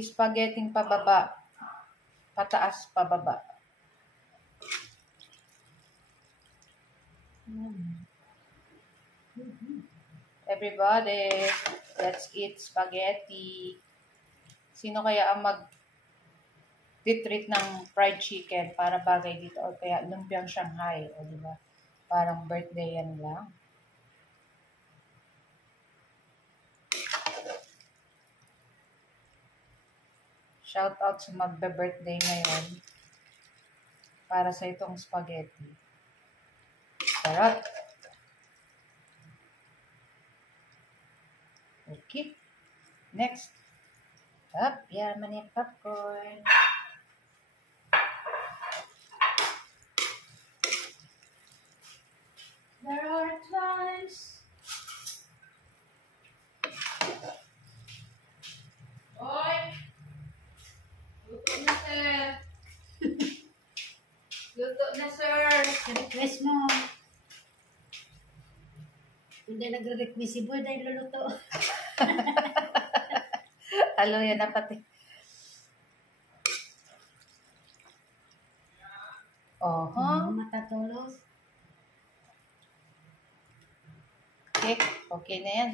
spaghetti pababa. Pataas, pababa. Everybody, let's eat spaghetti. Sino kaya ang mag-treat ng fried chicken para bagay dito? O kaya lumpiang Shanghai, o diba? Parang birthday yan lang. Shout out sa magbe-birthday ngayon para sa itong spaghetti. Sarap. Okay. Next. Up, yaman yung popcorn. There are times. Oy! Luto na, sir. Luto na, sir. Request mo. Hindi nagre-request si Boy dahil luluto. Alo yan na pati. Matatulos. Okay, okay na yan.